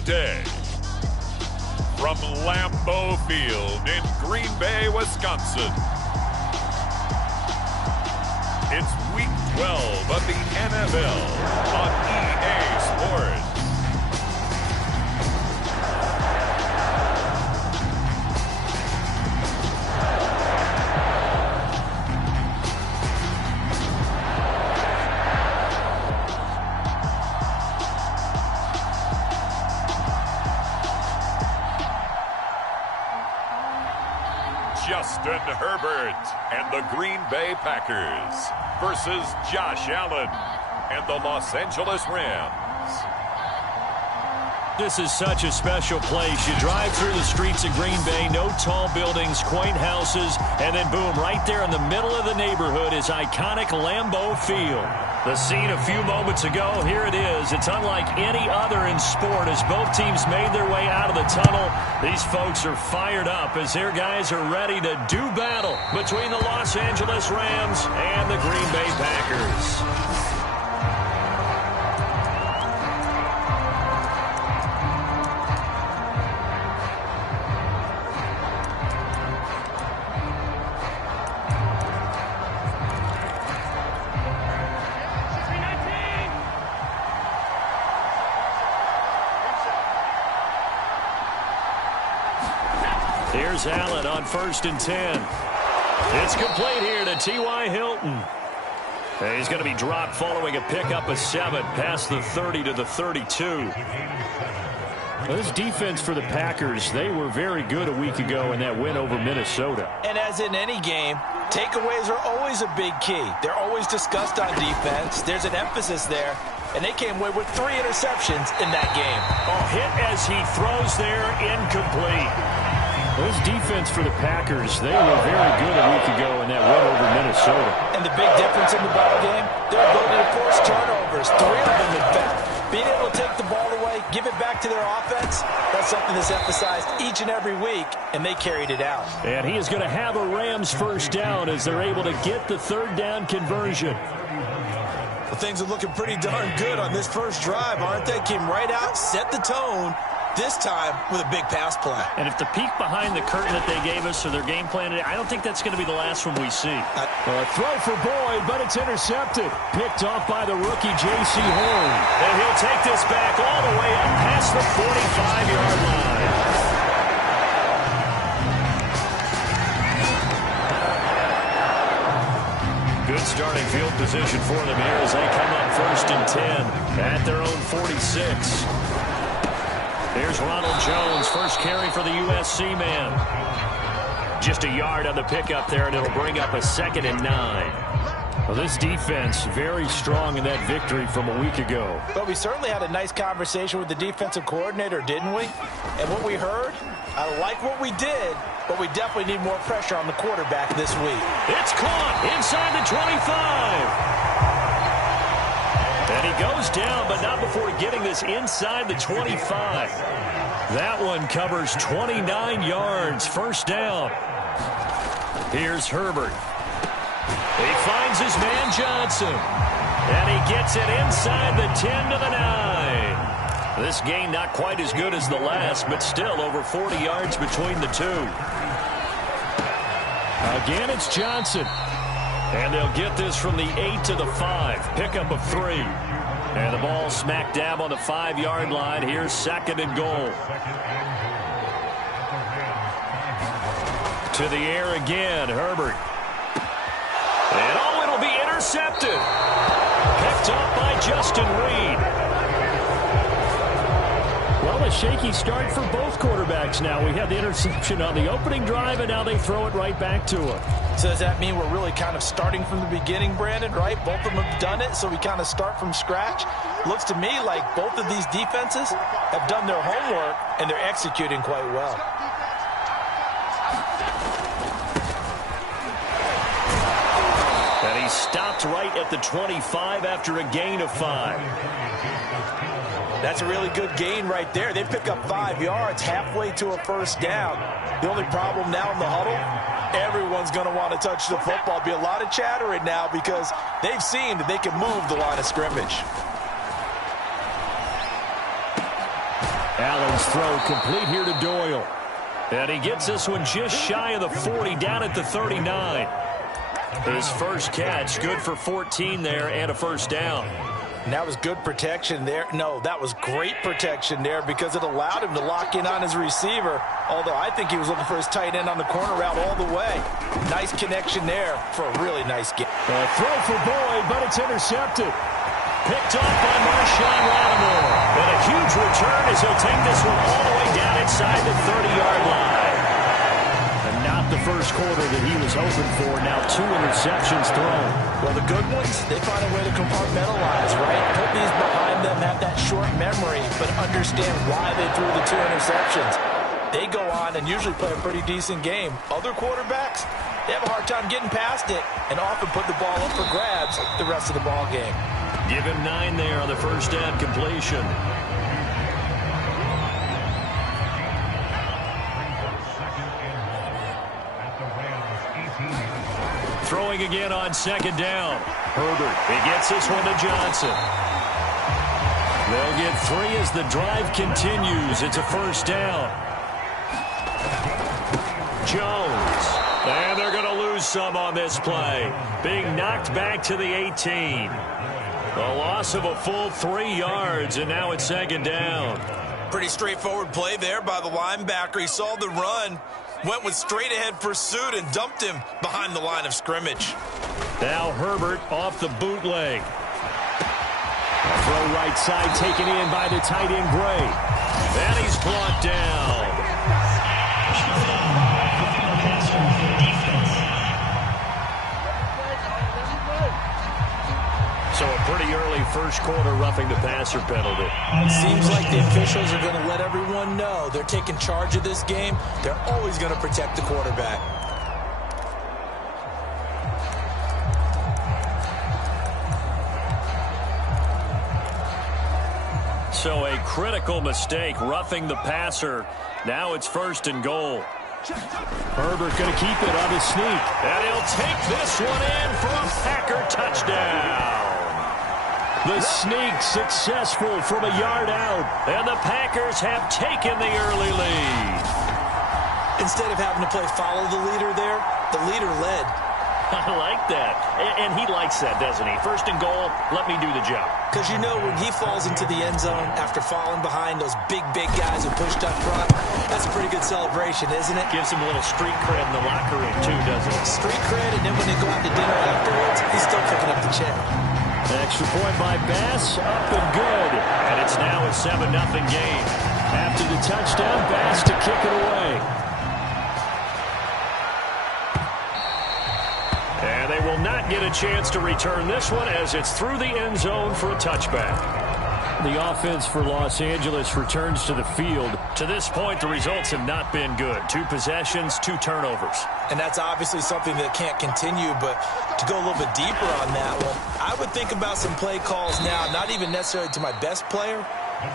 the day. From Lambeau Field in Green Bay, Wisconsin. It's Week 12 of the NFL on EA Sports. Justin Herbert and the Green Bay Packers versus Josh Allen and the Los Angeles Rams. This is such a special place. You drive through the streets of Green Bay, no tall buildings, quaint houses, and then boom, right there in the middle of the neighborhood is iconic Lambeau Field. The scene a few moments ago, here it is. It's unlike any other in sport as both teams made their way out of the tunnel. These folks are fired up as their guys are ready to do battle between the Los Angeles Rams and the Green Bay Packers. Here's Allen on 1st and 10. It's complete here to T.Y. Hilton. He's going to be dropped following a pickup of 7 past the 30 to the 32. Well, this defense for the Packers, they were very good a week ago in that win over Minnesota. And as in any game, takeaways are always a big key. They're always discussed on defense. There's an emphasis there. And they came away with 3 interceptions in that game. Oh, hit as he throws there, incomplete. This defense for the Packers, they were very good a week ago in that win over Minnesota. And the big difference in the ball game, their ability to force turnovers, 3 of them in fact. Being able to take the ball away, give it back to their offense, that's something that's emphasized each and every week, and they carried it out. And he is going to have a Rams first down as they're able to get the 3rd down conversion. Well, things are looking pretty darn good on this first drive, aren't they? Came right out, set the tone, this time with a big pass play. And if the peek behind the curtain that they gave us or their game plan today, I don't think that's going to be the last one we see. A throw for Boyd, but it's intercepted. Picked off by the rookie J.C. Horn. And he'll take this back all the way up past the 45-yard line. Good starting field position for them here as they come up 1st and 10 at their own 46. Here's Ronald Jones, first carry for the USC man. Just a yard on the pickup there, and it'll bring up a 2nd and 9. Well, this defense very strong in that victory from a week ago. But we certainly had a nice conversation with the defensive coordinator, didn't we? And what we heard, I like what we did, but we definitely need more pressure on the quarterback this week. It's caught inside the 25. And he goes down, but not before getting this inside the 25. That one covers 29 yards, 1st down. Here's Herbert. He finds his man Johnson. And he gets it inside the 10 to the 9. This gain not quite as good as the last, but still over 40 yards between the two. Again, it's Johnson. And they'll get this from the 8 to the 5. Pickup of 3. And the ball smack dab on the 5-yard line. Here's 2nd and goal. To the air again, Herbert. And oh, it'll be intercepted. Picked up by Justin Reed. Well, a shaky start for both quarterbacks now. We had the interception on the opening drive, and now they throw it right back to him. So does that mean we're really kind of starting from the beginning, Brandon, right? Both of them have done it, so we kind of start from scratch. Looks to me like both of these defenses have done their homework, and they're executing quite well. And he stopped right at the 25 after a gain of 5. That's a really good gain right there. They pick up 5 yards halfway to a 1st down. The only problem now in the huddle, everyone's going to want to touch the football. Be a lot of chattering now because they've seen that they can move the line of scrimmage. Allen's throw complete here to Doyle. And he gets this one just shy of the 40, down at the 39. His first catch, good for 14 there and a first down. And that was good protection there. No, that was great protection there because it allowed him to lock in on his receiver, although I think he was looking for his tight end on the corner route all the way. Nice connection there for a really nice game. A throw for Boyd, but it's intercepted. Picked off by Marshawn Lattimore. And a huge return as he'll take this one all the way down inside the 30-yard line. And not the first quarter that he was hoping for. Now 2 interceptions thrown. Well, the good ones, they find a way to compartmentalize, right? Put these behind them, have that short memory, but understand why they threw the 2 interceptions. They go on and usually play a pretty decent game. Other quarterbacks, they have a hard time getting past it and often put the ball up for grabs the rest of the ball game. Give him 9 there on the first down completion. Throwing again on second down. Herbert, he gets this one to Johnson. They'll get 3 as the drive continues. It's a first down. Jones. And they're going to lose some on this play. Being knocked back to the 18. A loss of a full 3 yards, and now it's second down. Pretty straightforward play there by the linebacker. He saw the run, went with straight-ahead pursuit, and dumped him behind the line of scrimmage. Now Herbert off the bootleg. Throw right side taken in by the tight end Gray. And he's brought down. So a pretty early first quarter roughing the passer penalty. Seems like the officials are going to let everyone know they're taking charge of this game. They're always going to protect the quarterback. So a critical mistake roughing the passer. Now it's first and goal. Herbert going to keep it on his sneak. And he'll take this one in for a Packer touchdown. The sneak successful from a yard out. And the Packers have taken the early lead. Instead of having to play follow the leader there, the leader led. I like that. And he likes that, doesn't he? First and goal, let me do the job. Because you know when he falls into the end zone after falling behind those big guys who pushed up front, that's a pretty good celebration, isn't it? Gives him a little street cred in the locker room, too, doesn't it? Street cred, and then when they go out to dinner afterwards, he's still picking up the check. Extra point by Bass, up and good. And it's now a 7-0 game. After the touchdown, Bass to kick it away. And they will not get a chance to return this one as it's through the end zone for a touchback. The offense for Los Angeles returns to the field. To this point, the results have not been good. 2 possessions, 2 turnovers. And that's obviously something that can't continue, but to go a little bit deeper on that one, I would think about some play calls now, not even necessarily to my best player,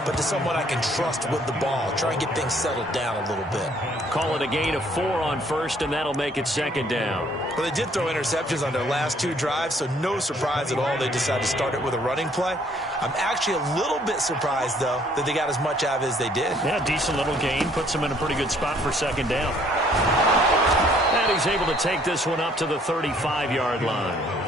but to someone I can trust with the ball. Try and get things settled down a little bit. Call it a gain of 4 on first, and that'll make it second down. Well, they did throw interceptions on their last 2 drives, so no surprise at all they decided to start it with a running play. I'm actually a little bit surprised, though, that they got as much out of it as they did. Yeah, decent little gain. Puts them in a pretty good spot for second down. And he's able to take this one up to the 35-yard line.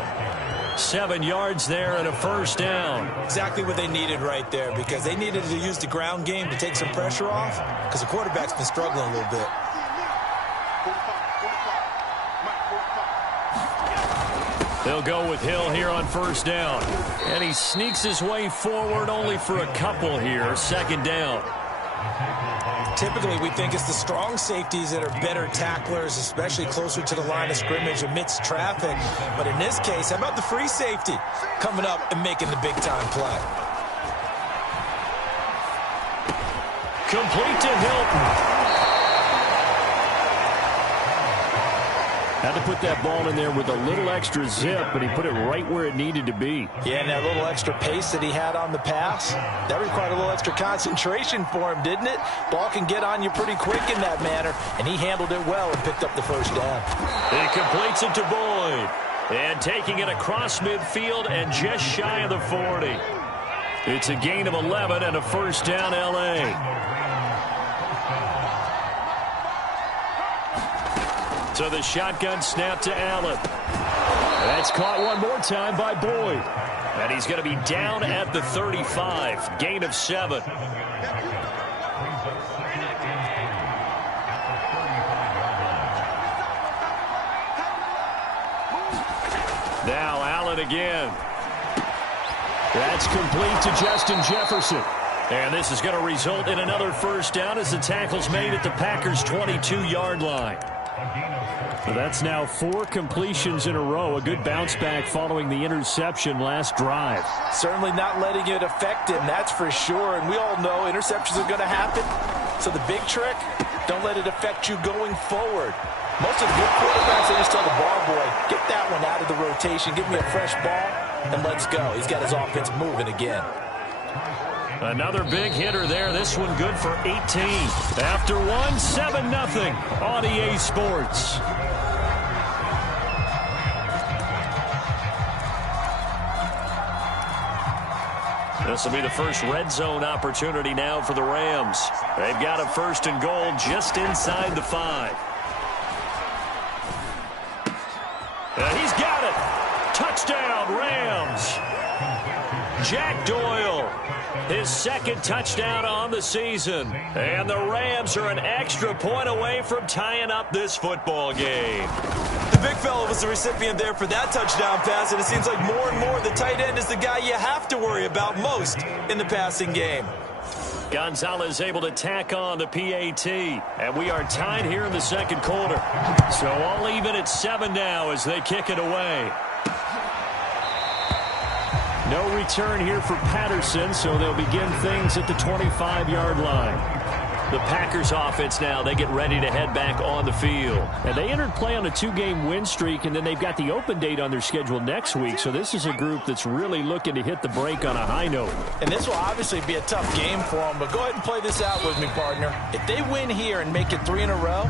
7 yards there and a first down. Exactly what they needed right there, because they needed to use the ground game to take some pressure off, because the quarterback's been struggling a little bit. They'll go with Hill here on first down. And he sneaks his way forward only for a couple here. Second down. Typically, we think it's the strong safeties that are better tacklers, especially closer to the line of scrimmage amidst traffic. But in this case, how about the free safety coming up and making the big-time play? Complete to Hilton. Had to put that ball in there with a little extra zip, but he put it right where it needed to be. Yeah, and that little extra pace that he had on the pass, that required a little extra concentration for him, didn't it? Ball can get on you pretty quick in that manner, and he handled it well and picked up the first down. He completes it to Boyd. And taking it across midfield and just shy of the 40. It's a gain of 11 and a first down, L.A. So the shotgun snap to Allen. That's caught one more time by Boyd. And he's going to be down at the 35. Gain of 7. Now Allen again. That's complete to Justin Jefferson. And this is going to result in another first down as the tackle's made at the Packers' 22-yard line. So that's now 4 completions in a row. A good bounce back following the interception last drive. Certainly not letting it affect him, that's for sure. And we all know interceptions are going to happen. So the big trick, don't let it affect you going forward. Most of the good quarterbacks, they just tell the ball boy, get that one out of the rotation, give me a fresh ball, and let's go. He's got his offense moving again. Another big hitter there. This one good for 18. After one, 7-0 on EA Sports. This will be the first red zone opportunity now for the Rams. They've got a 1st and goal just inside the 5. He's got it. Touchdown, Rams. Jack Doyle, his 2nd touchdown on the season. And the Rams are an extra point away from tying up this football game. The big fella was the recipient there for that touchdown pass, and it seems like more and more the tight end is the guy you have to worry about most in the passing game. Gonzalez able to tack on the PAT, and we are tied here in the 2nd quarter. So all even at 7 now as they kick it away. No return here for Patterson, so they'll begin things at the 25-yard line. The Packers offense now, they get ready to head back on the field. And they entered play on a 2-game win streak, and then they've got the open date on their schedule next week. So this is a group that's really looking to hit the break on a high note. And this will obviously be a tough game for them, but go ahead and play this out with me, partner. If they win here and make it 3 in a row,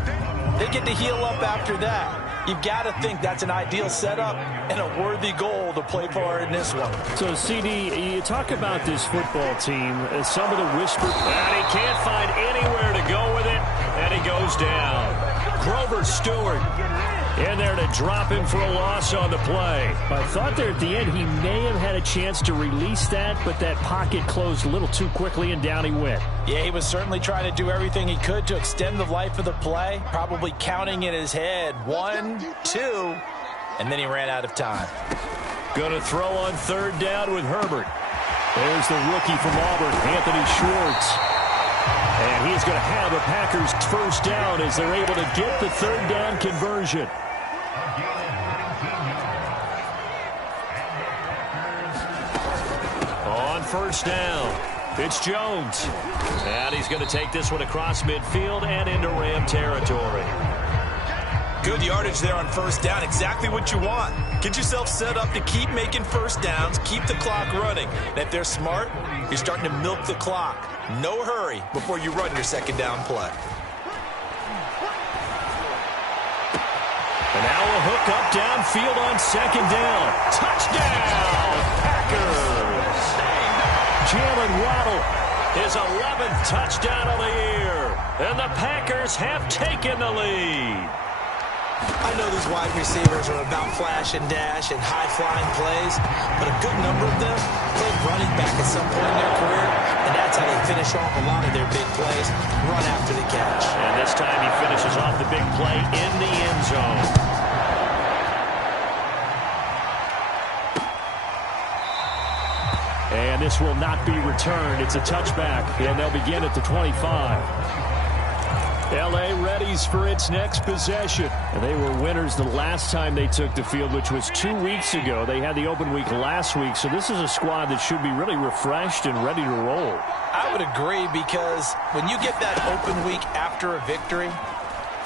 they get to heal up after that. You've got to think that's an ideal setup and a worthy goal to play for in this one. So, CD, you talk about this football team, some of the whisper, and he can't find anywhere to go with it, and he goes down. Grover Stewart in there to drop him for a loss on the play. I thought there at the end he may have had a chance to release that, but that pocket closed a little too quickly, and down he went. Yeah, he was certainly trying to do everything he could to extend the life of the play, probably counting in his head 1, 2, and then he ran out of time. Going to throw on 3rd down with Herbert. There's the rookie from Auburn, Anthony Schwartz. And he's going to have a Packers 1st down as they're able to get the 3rd down conversion. On 1st down, it's Jones. And he's going to take this one across midfield and into Ram territory. Good yardage there on 1st down. Exactly what you want. Get yourself set up to keep making 1st downs, keep the clock running. And if they're smart, you're starting to milk the clock. No hurry before you run your 2nd down play. And now a hook up downfield on 2nd down. Touchdown, Packers. Jalen Waddle, his 11th touchdown of the year. And the Packers have taken the lead. I know these wide receivers are about flash and dash and high-flying plays, but a good number of them played running back at some point in their career, and that's how they finish off a lot of their big plays, run after the catch. And this time he finishes off the big play in the end zone. And this will not be returned. It's a touchback, and they'll begin at the 25. L.A. readies for its next possession. And they were winners the last time they took the field, which was 2 weeks ago. They had the open week last week, so this is a squad that should be really refreshed and ready to roll. I would agree, because when you get that open week after a victory,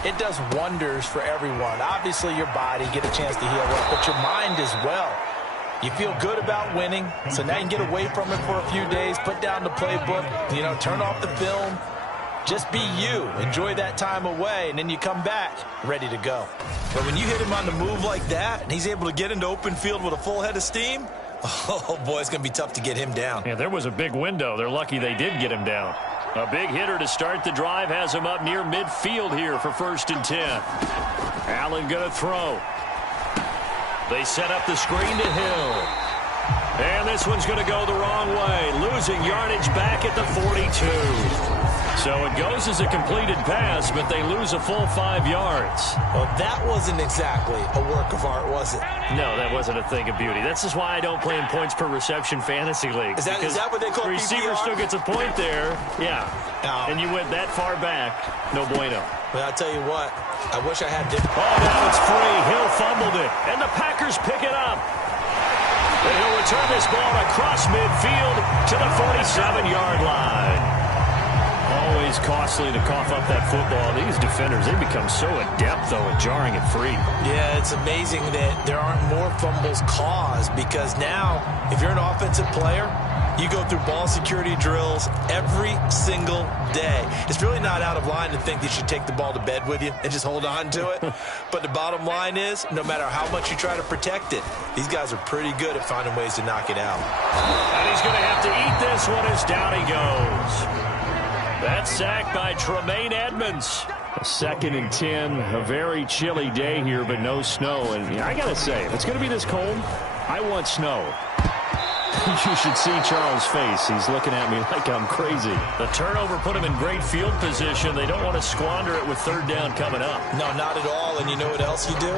it does wonders for everyone. Obviously, your body, get a chance to heal up, but your mind as well. You feel good about winning, so now you can get away from it for a few days, put down the playbook, turn off the film. Just be you. Enjoy that time away, and then you come back ready to go. But when you hit him on the move like that, and he's able to get into open field with a full head of steam, oh, boy, it's going to be tough to get him down. Yeah, there was a big window. They're lucky they did get him down. A big hitter to start the drive has him up near midfield here for 1st and 10. Allen going to throw. They set up the screen to Hill. And this one's going to go the wrong way. Losing yardage back at the 42. So it goes as a completed pass, but they lose a full 5 yards. Well, that wasn't exactly a work of art, was it? No, that wasn't a thing of beauty. That's just why I don't play in points per reception fantasy leagues. Is that what they call the receiver PPR? still gets a point there. Yeah. No. And you went that far back. No bueno. Well, I'll tell you what. I wish I had different. Oh, now it's free. Hill fumbled it. And the Packers pick it up. And he'll return this ball across midfield to the 47-yard line. Always costly to cough up that football. These defenders, they become so adept, though, at jarring it free. Yeah, it's amazing that there aren't more fumbles caused, because now, if you're an offensive player, you go through ball security drills every single day. It's really not out of line to think that you take the ball to bed with you and just hold on to it. But the bottom line is, no matter how much you try to protect it, these guys are pretty good at finding ways to knock it out. And he's going to have to eat this one as down he goes. That sack by Tremaine Edmonds. A 2nd and 10. A very chilly day here, but no snow. And I got to say, if it's going to be this cold, I want snow. You should see Charles' face. He's looking at me like I'm crazy. The turnover put him in great field position. They don't want to squander it with 3rd down coming up. No, not at all. And you know what else you do?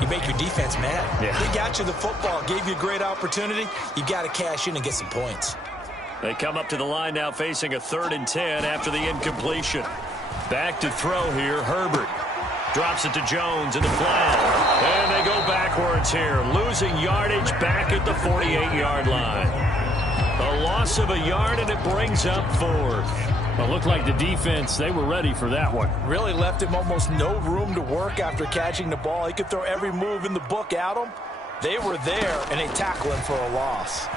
You make your defense mad. Yeah. They got you the football, gave you a great opportunity. You got to cash in and get some points. They come up to the line now facing a 3rd and 10 after the incompletion. Back to throw here, Herbert. Drops it to Jones in the flat. And they go backwards here, losing yardage back at the 48-yard line. A loss of a yard, and it brings up 4th. Well, it looked like the defense, they were ready for that one. Really left him almost no room to work after catching the ball. He could throw every move in the book at him. They were there, and they tackle him for a loss.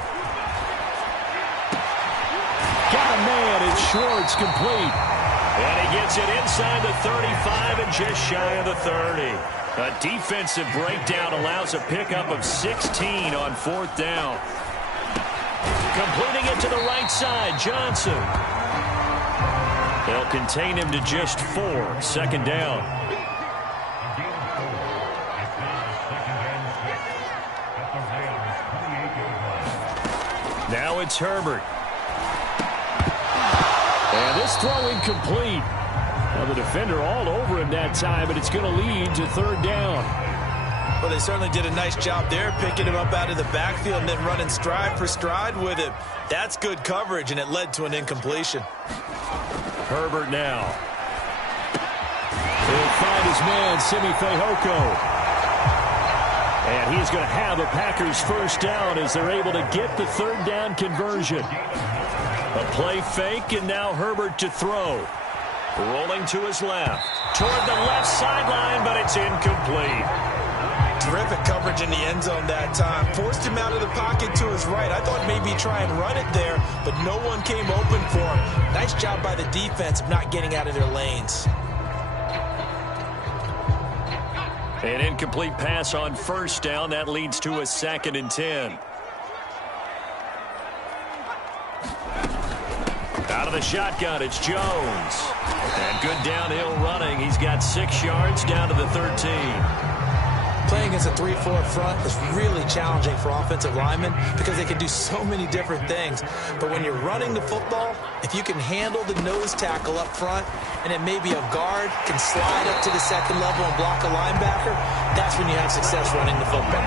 Got a man, it's Schwartz, complete. And he gets it inside the 35 and just shy of the 30. A defensive breakdown allows a pickup of 16 on 4th down. Completing it to the right side, Johnson. They'll contain him to just 4, 2nd down. Now it's Herbert. And this throw incomplete. Well, the defender all over him that time, but it's going to lead to 3rd down. Well, they certainly did a nice job there, picking him up out of the backfield and then running stride for stride with him. That's good coverage, and it led to an incompletion. Herbert now. He'll find his man, Simi Fehoko. And he's going to have a Packers 1st down as they're able to get the 3rd down conversion. A play fake, and now Herbert to throw. Rolling to his left. Toward the left sideline, but it's incomplete. Terrific coverage in the end zone that time. Forced him out of the pocket to his right. I thought maybe try and run it there, but no one came open for him. Nice job by the defense of not getting out of their lanes. An incomplete pass on 1st down. That leads to a 2nd and 10. Out of the shotgun, it's Jones. And good downhill running. He's got 6 yards down to the 13. Playing against a 3-4 front is really challenging for offensive linemen because they can do so many different things. But when you're running the football, if you can handle the nose tackle up front, and then maybe a guard can slide up to the 2nd level and block a linebacker, that's when you have success running the football.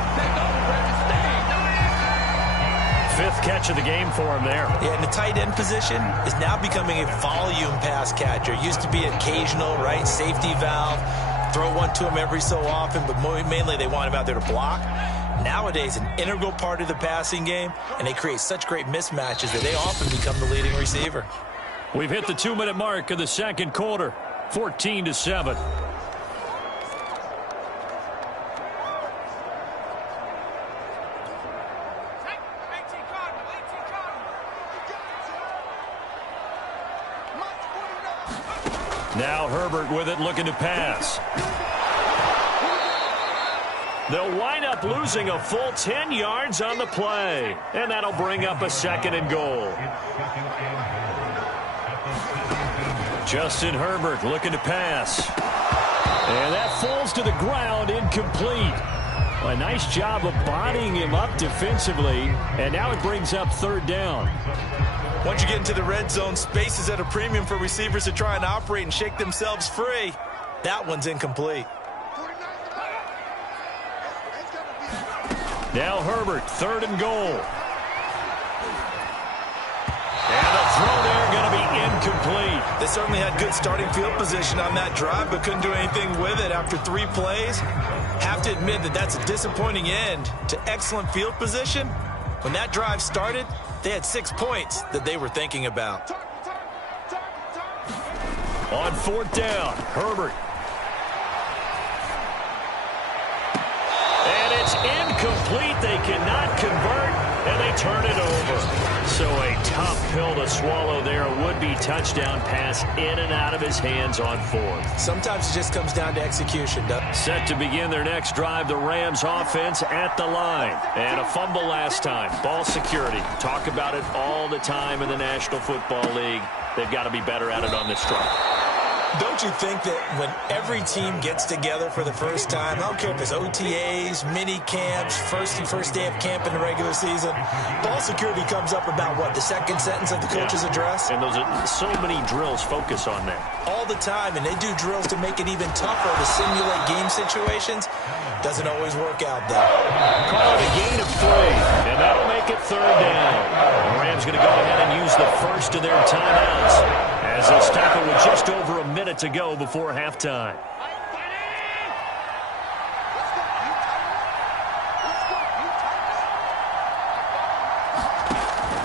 5th catch of the game for him there. Yeah, and the tight end position is now becoming a volume pass catcher. Used to be occasional, right, safety valve. Throw one to him every so often, but mainly they want him out there to block. Nowadays, an integral part of the passing game, and they create such great mismatches that they often become the leading receiver. We've hit the 2-minute mark of the 2nd quarter, 14-7. Now Herbert with it, looking to pass. They'll wind up losing a full 10 yards on the play. And that'll bring up a 2nd and goal. Justin Herbert looking to pass. And that falls to the ground, incomplete. A nice job of bodying him up defensively, and now it brings up third down. Once you get into the red zone, space is at a premium for receivers to try and operate and shake themselves free. That one's incomplete. Now Herbert, third and goal. And the throw there going to be incomplete. They certainly had good starting field position on that drive, but couldn't do anything with it after 3 plays. Have to admit that that's a disappointing end to excellent field position. When that drive started, they had 6 points that they were thinking about. On fourth down, Herbert. And it's incomplete. They cannot convert, and they turn it over. So a tough pill to swallow there. A would-be touchdown pass in and out of his hands on fourth. Sometimes it just comes down to execution, doesn't it? Set to begin their next drive, the Rams offense at the line. And a fumble last time. Ball security. Talk about it all the time in the National Football League. They've got to be better at it on this drive. Don't you think that when every team gets together for the first time, I don't care if it's OTAs, mini camps, first day of camp in the regular season, ball security comes up about, what, the second sentence of the coach's address? And those are so many drills focus on that. All the time, and they do drills to make it even tougher to simulate game situations. Doesn't always work out, though. Call it a gain of 3, and that'll make it third down. The Rams going to go ahead and use the first of their timeouts as it's tackled with just over a minute to go before halftime.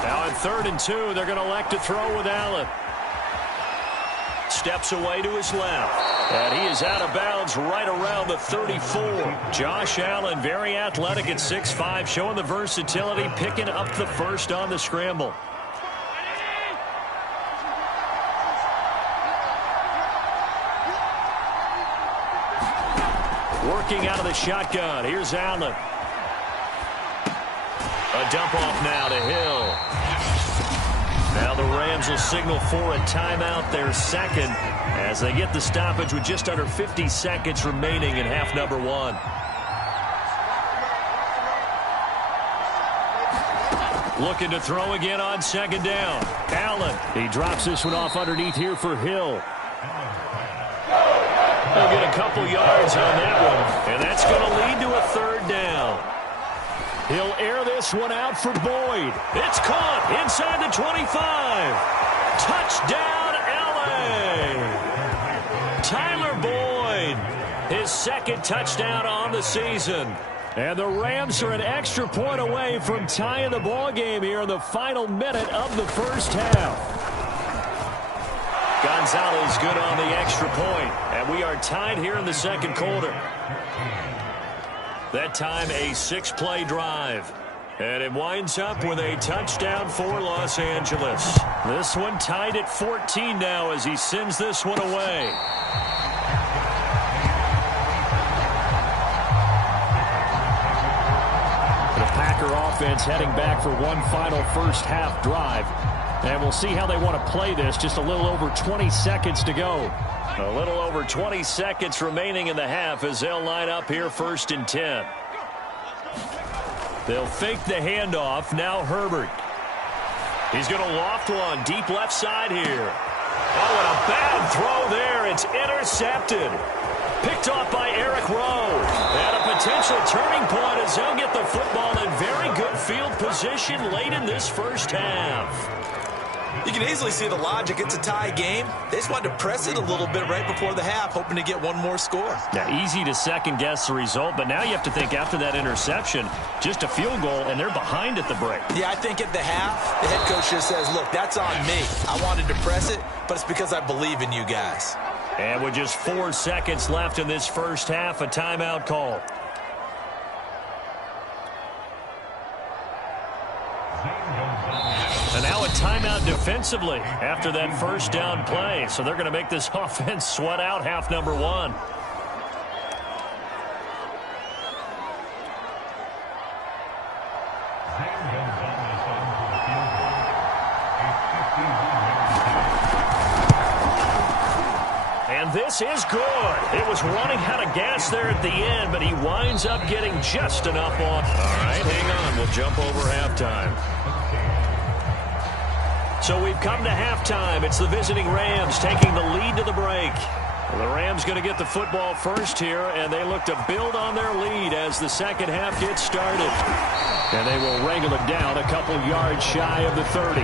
Now on 3rd and 2, they're going to elect to throw with Allen. Steps away to his left. And he is out of bounds right around the 34. Josh Allen, very athletic at 6'5", showing the versatility, picking up the first on the scramble. Working out of the shotgun. Here's Allen. A dump off now to Hill. Now the Rams will signal for a timeout, their second, as they get the stoppage with just under 50 seconds remaining in half number 1. Looking to throw again on 2nd down. Allen, he drops this one off underneath here for Hill. They'll get a couple yards on that one, and that's going to lead to a 3rd down. He'll air this one out for Boyd. It's caught inside the 25. Touchdown, L.A. Tyler Boyd, his 2nd touchdown on the season. And the Rams are an extra point away from tying the ball game here in the final minute of the first half. Gonzalez good on the extra point, and we are tied here in the 2nd quarter. That time a 6-play drive. And it winds up with a touchdown for Los Angeles. This one tied at 14 now as he sends this one away. The Packer offense heading back for one final first half drive. And we'll see how they want to play this. Just a little over 20 seconds to go. A little over 20 seconds remaining in the half as they'll line up here 1st and 10. They'll fake the handoff. Now Herbert. He's going to loft one deep left side here. Oh, and a bad throw there. It's intercepted. Picked off by Eric Rowe. And a potential turning point as they'll get the football in very good field position late in this first half. You can easily see the logic. It's a tie game. They just wanted to press it a little bit right before the half, hoping to get one more score. Yeah, easy to second-guess the result, but now you have to think after that interception, just a field goal, and they're behind at the break. Yeah, I think at the half, the head coach just says, look, that's on me. I wanted to press it, but it's because I believe in you guys. And with just 4 seconds left in this first half, a timeout call. And now a timeout defensively after that first down play. So they're going to make this offense sweat out half number 1. And this is good. It was running out of gas there at the end, but he winds up getting just enough off. All right, hang on. We'll jump over halftime. So we've come to halftime. It's the visiting Rams taking the lead to the break. The Rams going to get the football first here, and they look to build on their lead as the second half gets started. And they will wrangle it down a couple yards shy of the 30.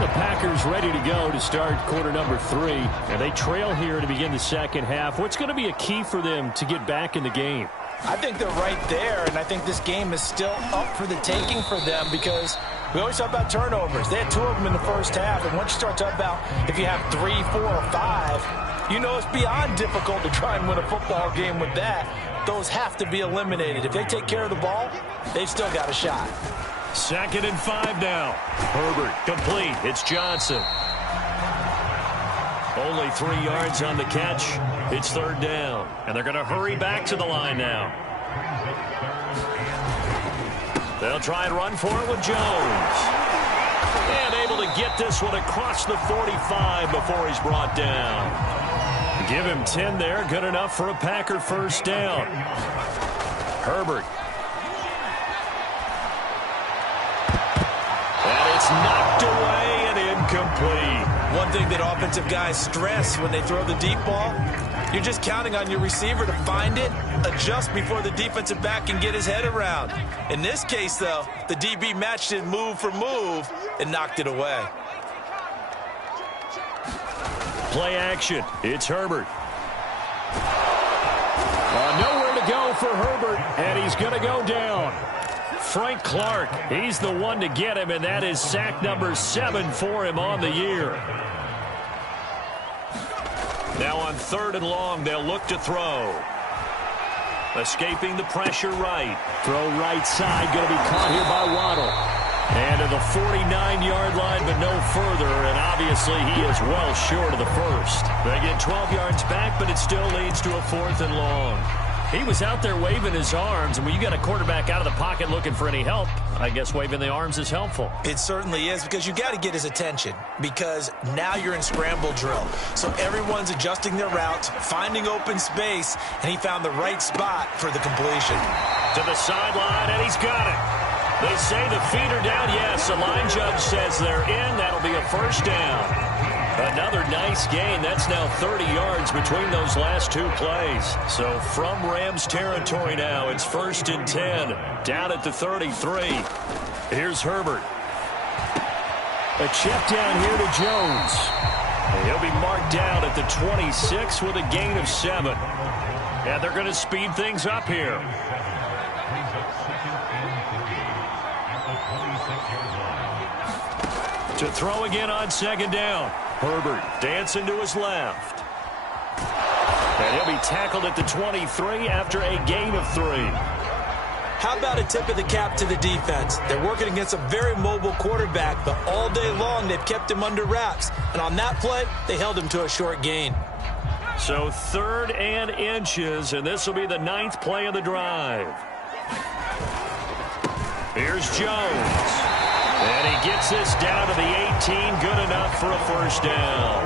The Packers ready to go to start quarter number 3. And they trail here to begin the second half. What's going to be a key for them to get back in the game? I think they're right there, and I think this game is still up for the taking for them because we always talk about turnovers. They had 2 of them in the first half, and once you start talking about if you have 3, 4, or 5, you know it's beyond difficult to try and win a football game with that. Those have to be eliminated. If they take care of the ball, they've still got a shot. 2nd and 5 now. Herbert complete. It's Johnson. Only 3 yards on the catch. It's 3rd down. And they're going to hurry back to the line now. They'll try and run for it with Jones. And able to get this one across the 45 before he's brought down. Give him 10 there. Good enough for a Packer first down. Herbert. And it's knocked away and incomplete. One thing that offensive guys stress when they throw the deep ball, you're just counting on your receiver to find it, adjust before the defensive back can get his head around. In this case, though, the DB matched it move for move and knocked it away. Play action. It's Herbert. Nowhere to go for Herbert, and he's going to go down. Frank Clark, he's the one to get him, and that is sack number 7 for him on the year. Now on 3rd and long, they'll look to throw. Escaping the pressure right. Throw right side, going to be caught here by Waddle. And to the 49-yard line, but no further, and obviously he is well short of the first. They get 12 yards back, but it still leads to a 4th and long. He was out there waving his arms, and when you got a quarterback out of the pocket looking for any help, I guess waving the arms is helpful. It certainly is, because you got to get his attention, because now you're in scramble drill. So everyone's adjusting their routes, finding open space, and he found the right spot for the completion. To the sideline, and he's got it. They say the feet are down. Yes, the line judge says they're in. That'll be a first down. Another nice gain. That's now 30 yards between those last 2 plays. So from Rams territory now, it's 1st and 10. Down at the 33. Here's Herbert. A check down here to Jones. And he'll be marked down at the 26 with a gain of 7. And they're going to speed things up here. To throw again on 2nd down. Herbert dancing to his left. And he'll be tackled at the 23 after a gain of 3. How about a tip of the cap to the defense? They're working against a very mobile quarterback, but all day long they've kept him under wraps. And on that play, they held him to a short gain. So 3rd and inches, and this will be the 9th play of the drive. Here's Jones. And he gets this down to the 18, good enough for a first down.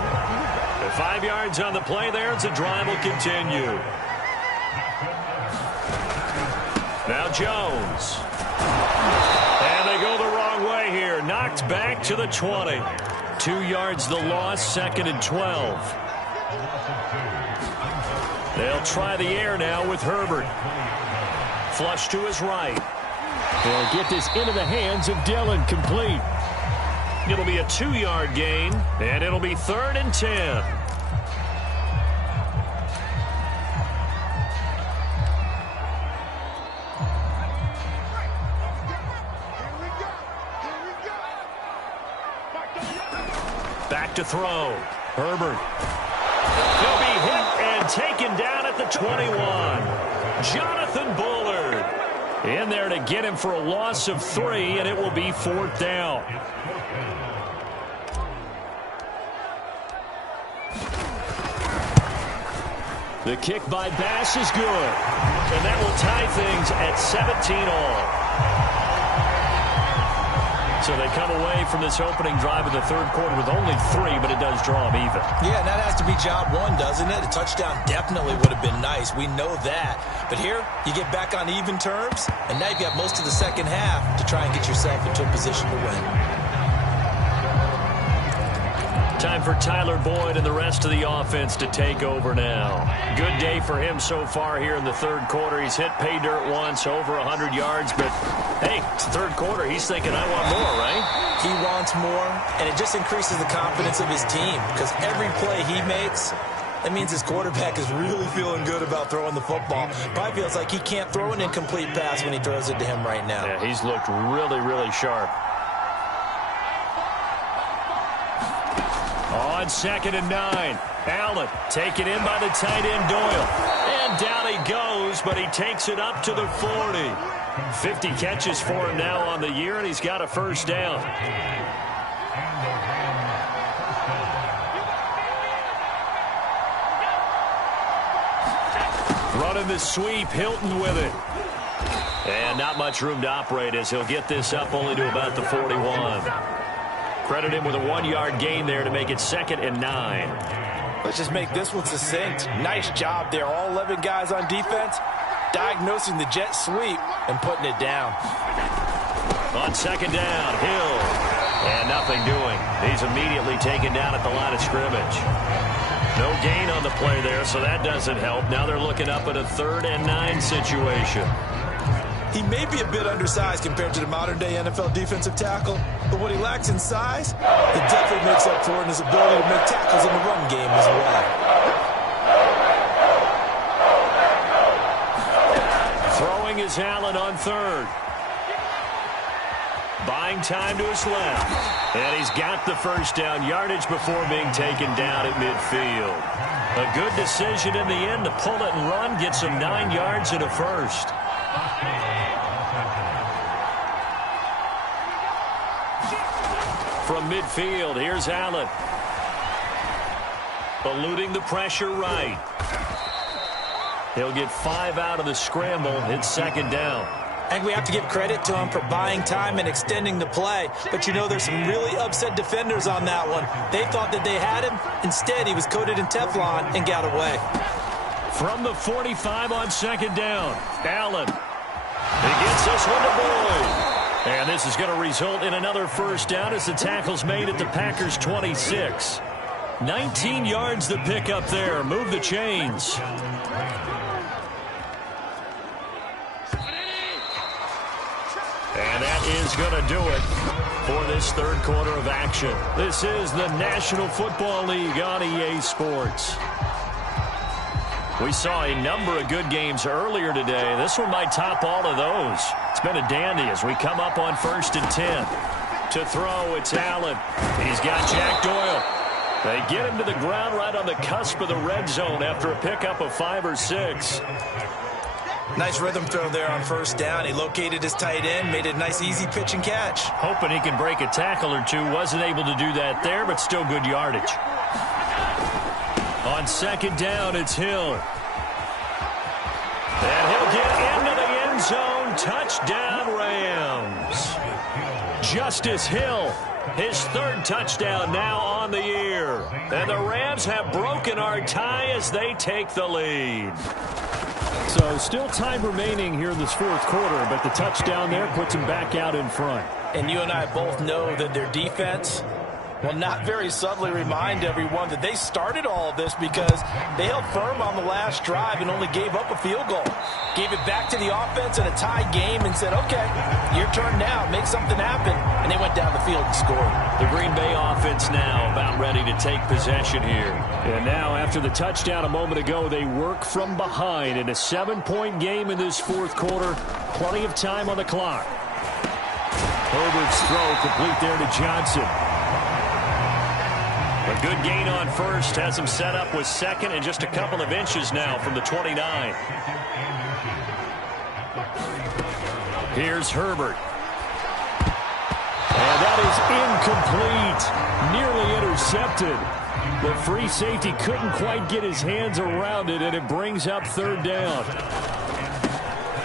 The 5 yards on the play there, as the drive will continue. Now Jones. And they go the wrong way here. Knocked back to the 20. 2 yards the loss, 2nd and 12. They'll try the air now with Herbert. Flush to his right. They'll get this into the hands of Dillon, complete. It'll be a 2-yard gain, and it'll be 3rd and 10. Back to throw. Herbert. He'll be hit and taken down at the 21. Jonathan Bullard in there to get him for a loss of 3, and it will be 4th down. The kick by Bass is good, and that will tie things at 17 all. So they come away from this opening drive in the third quarter with only 3, but it does draw them even. Yeah, and that has to be job one, doesn't it? A touchdown definitely would have been nice. We know that. But here, you get back on even terms, and now you've got most of the second half to try and get yourself into a position to win. Time for Tyler Boyd and the rest of the offense to take over now. Good day for him so far here in the third quarter. He's hit pay dirt once, over 100 yards, but hey, it's the third quarter. He's thinking, I want more, right? He wants more, and it just increases the confidence of his team because every play he makes, that means his quarterback is really feeling good about throwing the football. Probably feels like he can't throw an incomplete pass when he throws it to him right now. Yeah, he's looked really, really sharp. On 2nd and 9, Allen taken in by the tight end Doyle. And down he goes, but he takes it up to the 40. 50 catches for him now on the year, and he's got a first down. Running the sweep, Hilton with it. And not much room to operate as he'll get this up only to about the 41. Credit him with a 1-yard gain there to make it 2nd and 9. Let's just make this one succinct. Nice job there. All 11 guys on defense diagnosing the jet sweep and putting it down. On 2nd down, Hill. And nothing doing. He's immediately taken down at the line of scrimmage. No gain on the play there, so that doesn't help. Now they're looking up at a 3rd and 9 situation. He may be a bit undersized compared to the modern-day NFL defensive tackle, but what he lacks in size, it definitely makes up for in his ability to make tackles in the run game as well. Throwing is Allen on 3rd. Buying time to his left. And he's got the first down yardage before being taken down at midfield. A good decision in the end to pull it and run, gets him 9 yards and a first. From midfield, here's Allen. Eluding the pressure right. He'll get 5 out of the scramble. It's 2nd down. I think we have to give credit to him for buying time and extending the play. But, you know, there's some really upset defenders on that one. They thought that they had him. Instead, he was coated in Teflon and got away. From the 45 on 2nd down, Allen. He gets this one to Boyd. And this is going to result in another first down as the tackle's made at the Packers' 26. 19 yards to pick up there. Move the chains. And that is going to do it for this third quarter of action. This is the National Football League on EA Sports. We saw a number of good games earlier today. This one might top all of those. It's been a dandy as we come up on 1st and 10. To throw, it's Allen. He's got Jack Doyle. They get him to the ground right on the cusp of the red zone after a pickup of 5 or 6. Nice rhythm throw there on 1st down. He located his tight end, made it a nice easy pitch and catch. Hoping he can break a tackle or two. Wasn't able to do that there, but still good yardage. On 2nd down, it's Hill. And he'll get into the end zone. Touchdown, Rams. Justice Hill, his 3rd touchdown now on the year. And the Rams have broken our tie as they take the lead. So still time remaining here in this 4th quarter, but the touchdown there puts him back out in front. And you and I both know that their defense will not very subtly remind everyone that they started all of this because they held firm on the last drive and only gave up a field goal. Gave it back to the offense in a tie game and said, okay, your turn now, make something happen. And they went down the field and scored. The Green Bay offense now about ready to take possession here. And now after the touchdown a moment ago, they work from behind in a 7-point game in this 4th quarter. Plenty of time on the clock. Herbert's throw complete there to Johnson. A good gain on 1st, has him set up with 2nd and just a couple of inches now from the 29. Here's Herbert. And that is incomplete, nearly intercepted. The free safety couldn't quite get his hands around it, and it brings up 3rd down.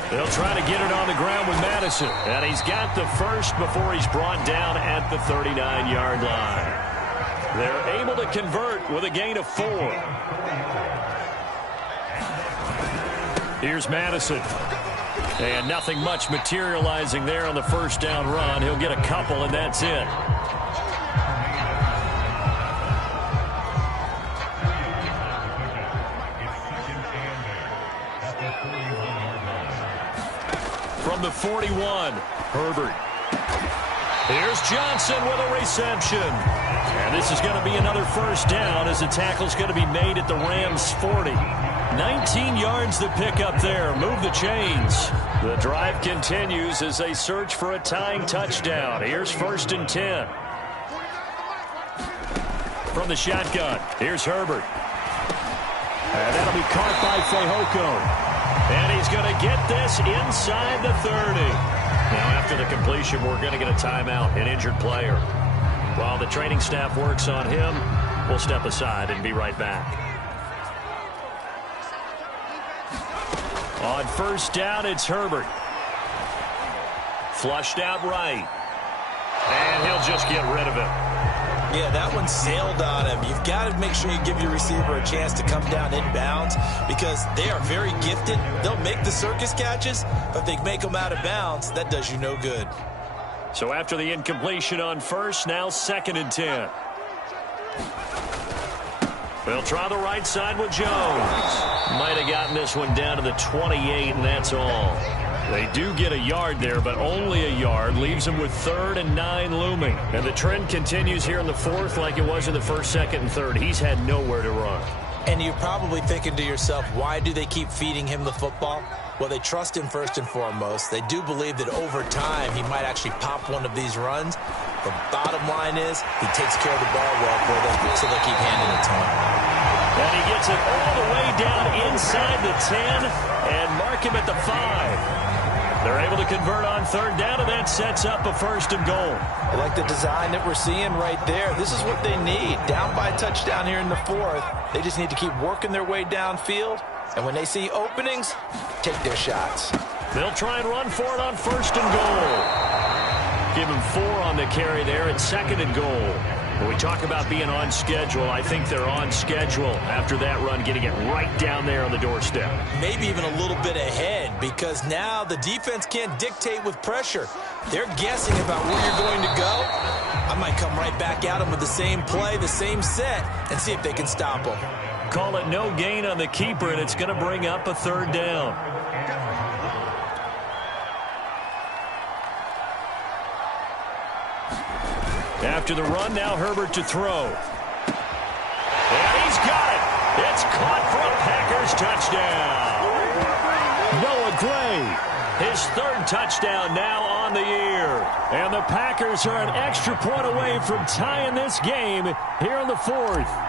They'll try to get it on the ground with Madison. And he's got the first before he's brought down at the 39-yard line. They're able to convert with a gain of 4. Here's Madison. And nothing much materializing there on the first down run. He'll get a couple, and that's it. From the 41, Herbert. Here's Johnson with a reception. And this is going to be another first down as the tackle's going to be made at the Rams' 40. 19 yards to pick up there. Move the chains. The drive continues as they search for a tying touchdown. Here's 1st and 10. From the shotgun, here's Herbert. And that'll be caught by Fehoko. And he's going to get this inside the 30. Now, after the completion, we're going to get a timeout, an injured player. While the training staff works on him, we'll step aside and be right back. On first down, it's Herbert. Flushed out right. And he'll just get rid of it. Yeah, that one sailed on him. You've got to make sure you give your receiver a chance to come down inbounds because they are very gifted. They'll make the circus catches, but if they make them out of bounds, that does you no good. So after the incompletion on first, now 2nd and 10. They'll try the right side with Jones. Might have gotten this one down to the 28, and that's all. They do get a yard there, but only a yard. Leaves them with 3rd and 9 looming. And the trend continues here in the 4th like it was in the 1st, 2nd, and 3rd. He's had nowhere to run. And you're probably thinking to yourself, why do they keep feeding him the football? Well, they trust him first and foremost. They do believe that over time he might actually pop one of these runs. The bottom line is he takes care of the ball well for them, so they keep handing it to him. And he gets it all the way down inside the 10 and mark him at the 5. They're able to convert on 3rd down, and that sets up a 1st and goal. I like the design that we're seeing right there. This is what they need. Down by a touchdown here in the 4th. They just need to keep working their way downfield. And when they see openings, take their shots. They'll try and run for it on 1st and goal. Give him 4 on the carry there at 2nd and goal. When we talk about being on schedule, I think they're on schedule after that run, getting it right down there on the doorstep. Maybe even a little bit ahead because now the defense can't dictate with pressure. They're guessing about where you're going to go. I might come right back at them with the same play, the same set, and see if they can stop them. Call it no gain on the keeper, and it's going to bring up a 3rd down. After the run, now Herbert to throw. And he's got it. It's caught for a Packers touchdown. Noah Gray, his 3rd touchdown now on the year. And the Packers are an extra point away from tying this game here in the 4th.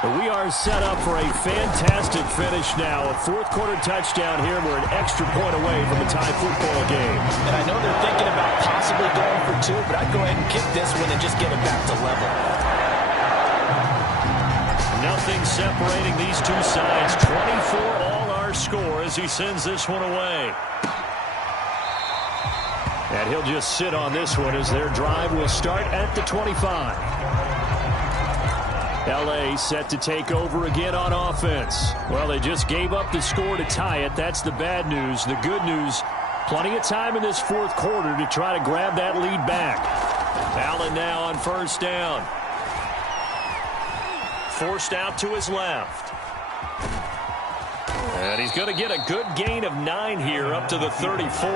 We are set up for a fantastic finish now. A 4th quarter touchdown here. We're an extra point away from a tie football game. And I know they're thinking about possibly going for 2, but I'd go ahead and kick this one and just get it back to level. Nothing separating these two sides. 24 all our score as he sends this one away. And he'll just sit on this one as their drive will start at the 25. L.A. set to take over again on offense. Well, they just gave up the score to tie it. That's the bad news. The good news, plenty of time in this 4th quarter to try to grab that lead back. Allen now on 1st down. Forced out to his left. And he's going to get a good gain of 9 here up to the 34.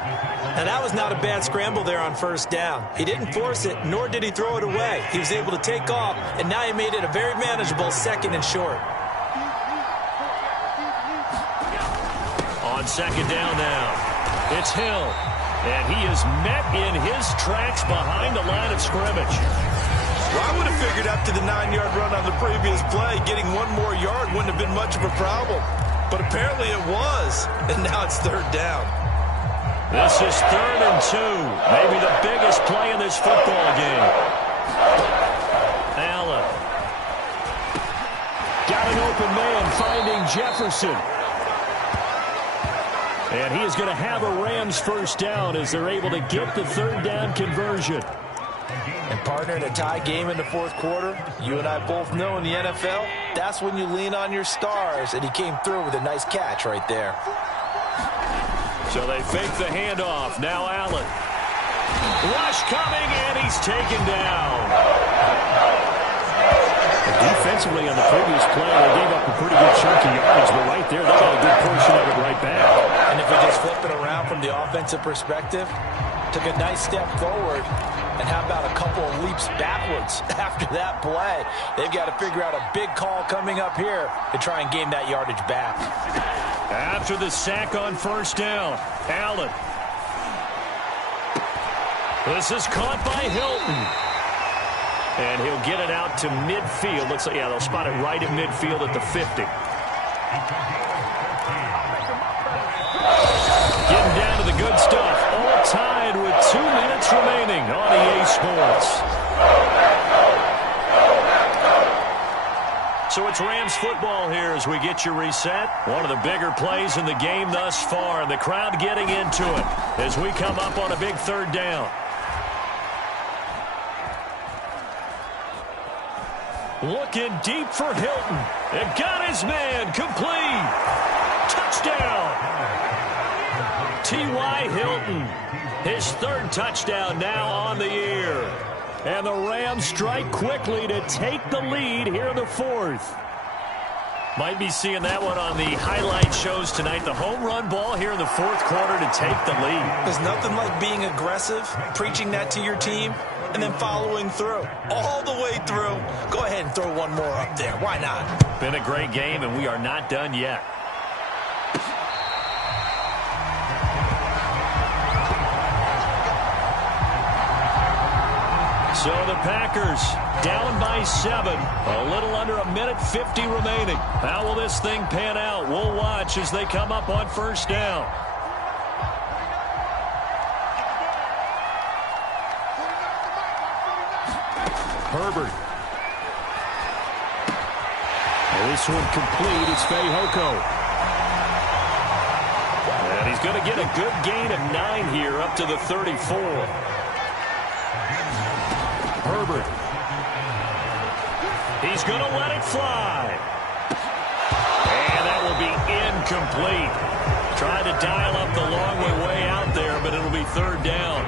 Now, that was not a bad scramble there on 1st down. He didn't force it, nor did he throw it away. He was able to take off, and now he made it a very manageable 2nd and short. On 2nd down now, it's Hill. And he is met in his tracks behind the line of scrimmage. Well, I would have figured after the 9-yard run on the previous play, getting 1 more yard wouldn't have been much of a problem. But apparently it was, and now it's 3rd down. This is 3rd and 2. Maybe the biggest play in this football game. Allen. Got an open man finding Jefferson. And he is going to have a Rams first down as they're able to get the third down conversion. And partner, in a tie game in the fourth quarter, you and I both know in the NFL, that's when you lean on your stars, and he came through with a nice catch right there. So they fake the handoff. Now Allen. Rush coming, and he's taken down. Defensively on the previous play, they gave up a pretty good chunk of yards, but right there, they got a good portion of it right back. And if we just flip it around from the offensive perspective, took a nice step forward, and how about a couple of leaps backwards after that play? They've got to figure out a big call coming up here to try and gain that yardage back. After the sack on first down, Allen. This is caught by Hilton. And he'll get it out to midfield. Looks like, yeah, they'll spot it right at midfield at the 50. Getting down to the good stuff. All tied with 2 minutes remaining on EA Sports. So it's Rams football here as we get you reset. One of the bigger plays in the game thus far, and the crowd getting into it as we come up on a big third down. Looking deep for Hilton. It got his man complete. Touchdown. T.Y. Hilton. His third touchdown now on the year. And the Rams strike quickly to take the lead here in the fourth. Might be seeing that one on the highlight shows tonight. The home run ball here in the fourth quarter to take the lead. There's nothing like being aggressive, preaching that to your team, and then following through. All the way through. Go ahead and throw one more up there. Why not? Been a great game, and we are not done yet. So the Packers down by 7. A little under a minute 50 remaining. How will this thing pan out? We'll watch as they come up on first down. Herbert. This one complete. It's Fehoko. And he's going to get a good gain of 9 here up to the 34. Herbert. He's going to let it fly. And that will be incomplete. Trying to dial up the long way out there, but it'll be third down.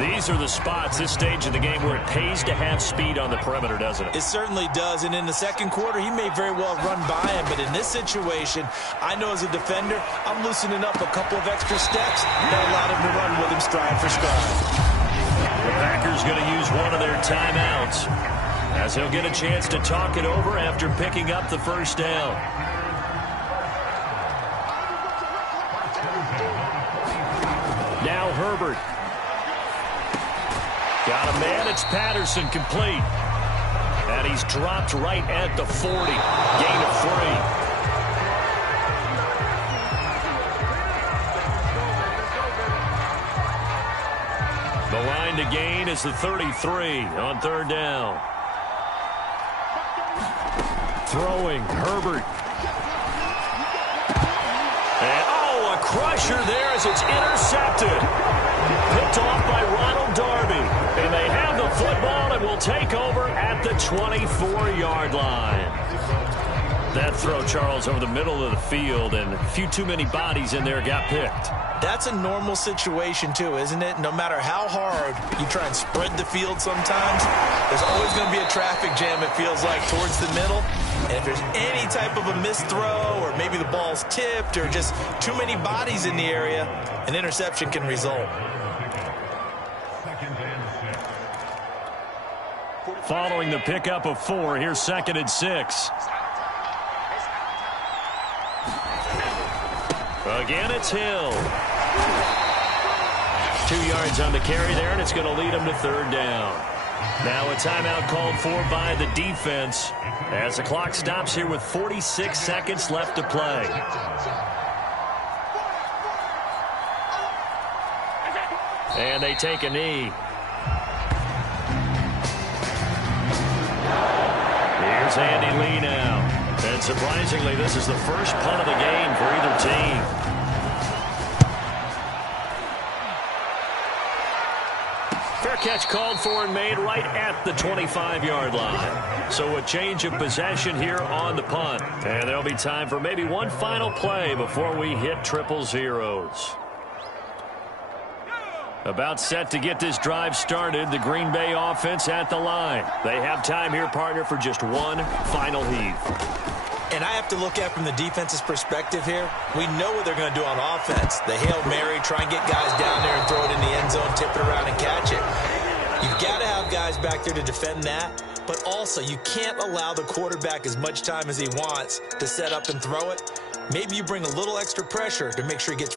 These are the spots, this stage of the game, where it pays to have speed on the perimeter, doesn't it? It certainly does, and in the second quarter, he may very well run by him, but in this situation, I know as a defender, I'm loosening up a couple of extra steps that allowed him to run with him stride for stride. The Packers going to use one of their timeouts as he'll get a chance to talk it over after picking up the first down. Now Herbert. Got a man. It's Patterson complete. And he's dropped right at the 40. Gain of 3. The line to gain is the 33 on third down. Throwing, Herbert. And, a crusher there as it's intercepted. Picked off by Ronald Darby. And they have the football and will take over at the 24-yard line. That throw, Charles, over the middle of the field, and a few too many bodies in there got picked. That's a normal situation, too, isn't it? No matter how hard you try and spread the field sometimes, there's always going to be a traffic jam, it feels like, towards the middle. And if there's any type of a missed throw, or maybe the ball's tipped, or just too many bodies in the area, an interception can result. Following the pickup of 4, here's 2nd and 6. Again, it's Hill. 2 yards on the carry there, and it's going to lead him to third down. Now a timeout called for by the defense as the clock stops here with 46 seconds left to play. And they take a knee. Here's Andy Lee now. And surprisingly, this is the first punt of the game for either team. catch called for and made right at the 25-yard line. So a change of possession here on the punt. And there'll be time for maybe one final play before we hit triple zeros. About set to get this drive started, the Green Bay offense at the line. They have time here, partner, for just one final heave. And I have to look at from the defense's perspective here. We know what they're going to do on offense. The Hail Mary, try and get guys down there and throw it in the end zone, tip it around and catch it. You've got to have guys back there to defend that. But also, you can't allow the quarterback as much time as he wants to set up and throw it. Maybe you bring a little extra pressure to make sure he gets